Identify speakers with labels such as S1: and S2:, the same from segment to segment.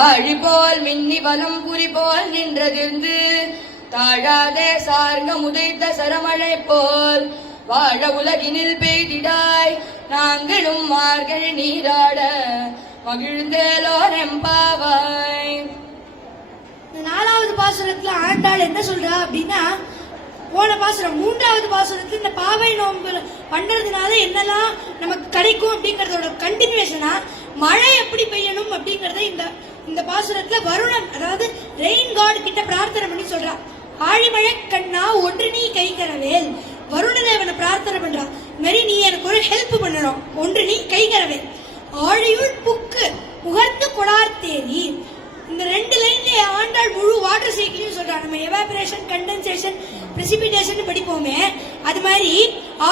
S1: ஆழிபோல் மின்னி வலம் குறிபோல் போல் தாழாதே சார்ங்க முதைத்த சரமழை போல் வாழ உலகினில் பெய்திடாய் நாங்களும் மார்கள் நீராட மகிழ்ந்தேலோரெம்பாவாய்
S2: இந்த நாலாவது பாசுரத்துல ஆண்டாள் என்ன சொல்றா அப்படின்னா போன பாசுரம் மூன்றாவது பாசுரத்துல இந்த பாவை நோன்பு பண்றதுனால என்னெல்லாம் நமக்கு கிடைக்கும் அப்படிங்கறதோட கண்டினியூஷனா மழை எப்படி பெய்யணும் அப்படிங்கறத இந்த இந்த பாசுரத்துல வருணன் அதாவது ரெயின் காட் கிட்ட பிரார்த்தனை பண்ணி சொல்றா ஆழிமழை கண்ணா ஒன்று நீ கை கரவேல். வருணதேவனை பிரார்த்தனை பண்றா மாரி மாதிரி நீ எனக்கு ஒரு ஹெல்ப் பண்ணணும். ஒன்று நீ கை கரவேல். ஆழியுள் புக்கு உகர்ந்து கொடார்த்தேரி இந்த ரெண்டு லைன்ல ஆண்டாள் முழு வாட்டர் சைக்கிளையும் சொல்றான் நம்ம எவாபரேஷன் கண்டென்சேஷன் பிரசிபிடேஷன் படிப்போமே. அது மாதிரி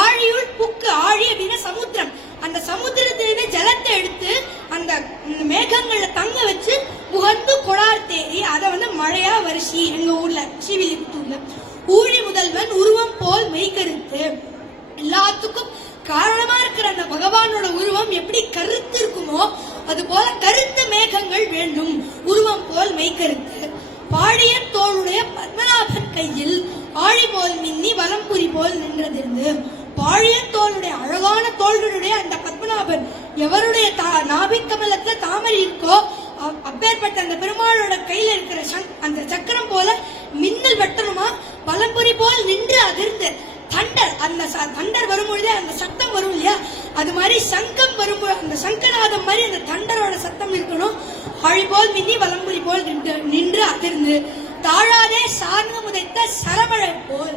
S2: ஆழியுள் புக்கு ஆழி அப்படின்னா சமுத்திரம் அந்த சமுத்திரத்திலிருந்து ஜலத்தை எடுத்து அந்த மேகங்கள்ல தங்க புகந்து கொடார் தேதி அதை வந்து மழையா வரிசி எங்க ஊர்ல ஸ்ரீவில்லிபுத்தூர்ல. ஊழி முதல்வன் உருவம் போல் மெய்கருத்து. எல்லாத்துக்கும் காரணமா இருக்கிற அந்த பகவானோட உருவம் எப்படி கருத்து இருக்குமோ அது போல கருத்த மேகங்கள் வேண்டும். உருவம் போல் மெய்கருத்து. பாடியன் தோளுடைய பத்மநாபன் கையில் ஆழி போல் மின்னி வலம்புரி போல் நின்றதிருந்து பாழியன் தோளுடைய அழகான தோள்களுடைய அந்த பத்மநாபன் எவருடைய தா- நாபிக் கமலத்துல தாமரை இருக்கோ அப்பேற்பட்ட அந்த பெருமாளோட கையில இருக்கிற சங்- அந்த சக்கரம் போல மின்னல் வெட்டணுமா? வலம்புரி போல் நின்று அதிர்ந்து தண்டர் அந்த தண்டர் வரும்பொழுதே அந்த சத்தம் வரும் இல்லையா? அது மாதிரி சங்கம் வரும்போது அந்த சங்கநாதம் மாதிரி அந்த தண்டரோட சத்தம் இருக்கணும். அழி போல் மின்னி வலம்புரி போல் நின்று நின்று அதிர்ந்து. தாழாதே சாரங்கம் உதைத்த சரமழை போல்.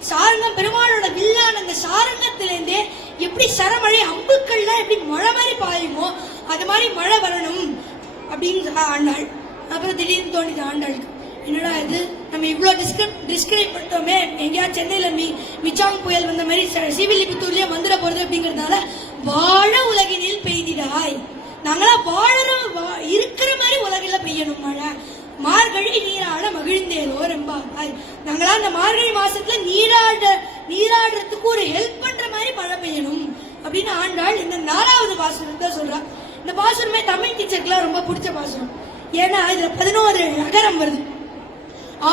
S2: சாரங்கம் பெருமாளோட வில்லான அந்த சாரங்கத்திலேருந்தே எப்படி சரமழை அம்புக்கள்லாம் எப்படி மழை மாதிரி பாயுமோ அது மாதிரி மழை வரணும். அப்படின்னு சொன்னா ஆண்டாள். அப்புறம் திடீர்னு தோணுது ஆண்டாளுக்கு என்னடா இது? நம்ம இவ்வளோ டிஸ்கிரைப் டிஸ்கிரைப் பண்ணிட்டோமே. எங்கேயாவது சென்னையில் மி மிச்சாங் புயல் வந்த மாதிரி சிவிலிபுத்தூர்லேயே வந்துட போகிறது அப்படிங்கறதுனால வாழ உலகினில் பெய்திடாய். நாங்களாம் வாழற வா- இருக்கிற மாதிரி உலகில் பெய்யணும் மழை. மார்கழி நீராட மகிழ்ந்தேரோ ரொம்ப. நாங்களாம் அந்த மார்கழி மாசத்துல நீராட நீராடுறதுக்கு ஒரு ஹெல்ப் பண்ற மாதிரி மழை பெய்யணும் அப்படின்னு ஆண்டாள் இந்த நாலாவது பாசுரத்தை சொல்றா. இந்த பாசுரமே தமிழ் டீச்சருக்குலாம் ரொம்ப பிடிச்ச பாசுரம். ஏன்னா இதுல பதினோரு நகரம் வருது.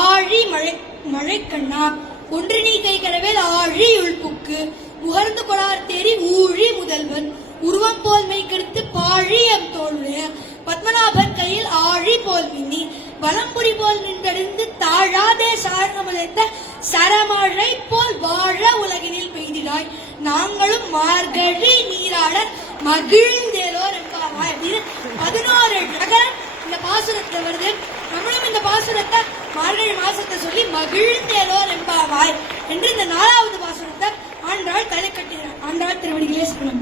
S2: ஆழி மழை மழைக்கண்ணா ஒன்று நீ கை கடவேல் ஆழி உள்புக்கு முகர்ந்து கொளார் தேறி ஊழி முதல்வன் உருவம் போல் மெய்கெடுத்து பாழியம் தோளுடைய பத்மநாபன் கையில் ஆழி போல் மின்னி வலம்புரி போல் நின்றடைந்து தாழாதே சாரணமடைந்த சரமழை போல் வாழ உலகினில் பெய்திடாய். நாங்களும் மார்கழி நீராட மகிழ்ந்து பதினோரு நகரம் இந்த பாசுரத்துல வருது. நம்மளும் இந்த பாசுரத்தை மார்கழி மாசத்தை சொல்லி மகிழ்ந்தேலோர் என்பாவாய் என்று இந்த நாலாவது பாசுரத்தை ஆண்டாள் தலை கட்டுகிறார். ஆண்டாள் திருவடிகளே சரணம்.